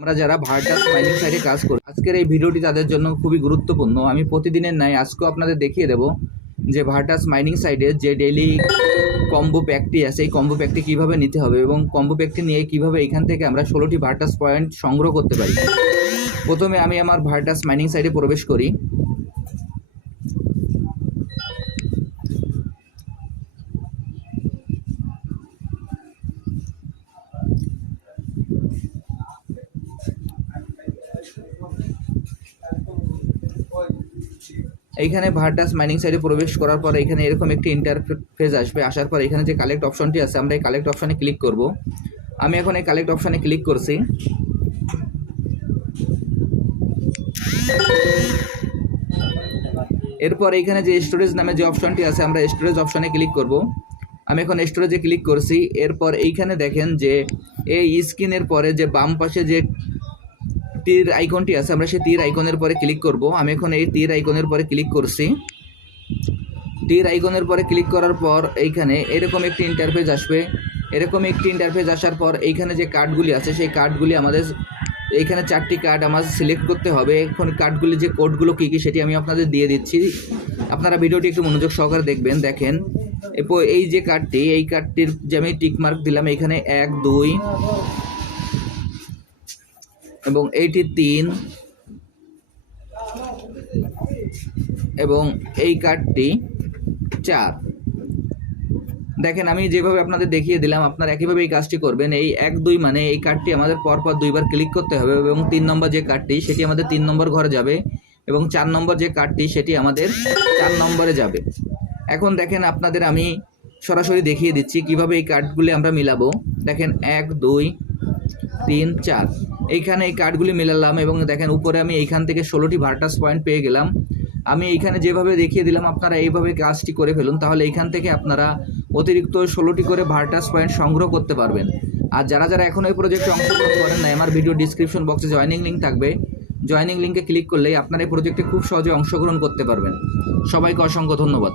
আমরা যারা Virtus mining সাইটে কাজ করি, আজকের এই ভিডিওটি তাদের জন্য খুবই গুরুত্বপূর্ণ। আমি প্রতিদিনের ন্যায় আজকেও আপনাদের দেখিয়ে দেব যে ভার্টাস মাইনিং সাইটে যে ডেইলি কম্বো প্যাকটি আছে, এই কম্বো প্যাকটি কীভাবে নিতে হবে এবং কম্বো প্যাকটি নিয়ে কীভাবে এখান থেকে আমরা ষোলোটি ভার্টাস পয়েন্ট সংগ্রহ করতে পারি। প্রথমে আমি আমার ভার্টাস মাইনিং সাইটে প্রবেশ করি। এইখানে ভার্টাস মাইনিং সাইটে প্রবেশ করার পর এখানে এরকম একটি ইন্টারফেস আসবে। আসার পর এখানে যে কালেক্ট অপশনটি আছে, আমরা এই কালেক্ট অপশনে ক্লিক করব। আমি এখন এই কালেক্ট অপশনে ক্লিক করছি। এরপর এইখানে যে স্টোরেজ নামে যে অপশনটি আছে, আমরা স্টোরেজ অপশনে ক্লিক করব। আমি এখন স্টোরেজে ক্লিক করছি। এরপর এইখানে দেখেন যে, এই স্ক্রিনের পরে যে বাম পাশে যে তীর আইকনটি আছে, আমরা সেই তীর আইকনের পরে ক্লিক করব। আমি এখন এই তীর আইকনের পরে ক্লিক করছি। তীর আইকনের পরে ক্লিক করার পর এইখানে এরকম একটি ইন্টারফেস আসবে। এরকম একটি ইন্টারফেস আসার পর এইখানে যে কার্ডগুলি আছে, সেই কার্ডগুলি আমাদের এইখানে চারটি কার্ড আমার সিলেক্ট করতে হবে। এখন কার্ডগুলি যে কোডগুলো কী কী সেটি আমি আপনাদের দিয়ে দিচ্ছি। আপনারা ভিডিওটি একটু মনোযোগ সহকারে দেখবেন, দেখেন। এরপর এই যে কার্ডটি এই কার্ডটির যে আমি টিক মার্ক দিলাম, এখানে এক, দুই এবং এইটি তিন। এবং এই কার্ডটি চার। দেখেন, আমি যেভাবে আপনাদের দেখিয়ে দিলাম, আপনারা একইভাবে এই কাজটি করবেন। এই এক, দুই মানে এই কার্ডটি আমাদের পরপর দুইবার ক্লিক করতে হবে এবং তিন নম্বর যে কার্ডটি, সেটি আমাদের তিন নম্বর ঘরে যাবে এবং চার নম্বর যে কার্ডটি, সেটি আমাদের চার নম্বরে যাবে। এখন দেখেন, আপনাদের আমি সরাসরি দেখিয়ে দিচ্ছি কীভাবে এই কার্ডগুলি আমরা মিলাবো। দেখেন, এক, দুই তিন, চার। এইখানে এই কার্ডগুলি মেলালাম এবং দেখেন উপরে আমি এইখান থেকে ষোলোটি ভার্টাস পয়েন্ট পেয়ে গেলাম। আমি এইখানে যেভাবে দেখিয়ে দিলাম, আপনারা এইভাবে কাজটি করে ফেলুন, তাহলে এইখান থেকে আপনারা অতিরিক্ত ষোলোটি করে ভার্টাস পয়েন্ট সংগ্রহ করতে পারবেন। আর যারা যারা এখন এই প্রজেক্টে অংশগ্রহণ করেন না আমার ভিডিও ডিসক্রিপশন বক্সে জয়নিং লিঙ্ক থাকবে। জয়নিং লিঙ্কে ক্লিক করলেই আপনারা এই প্রজেক্টে খুব সহজে অংশগ্রহণ করতে পারবেন। সবাইকে অসংখ্য ধন্যবাদ।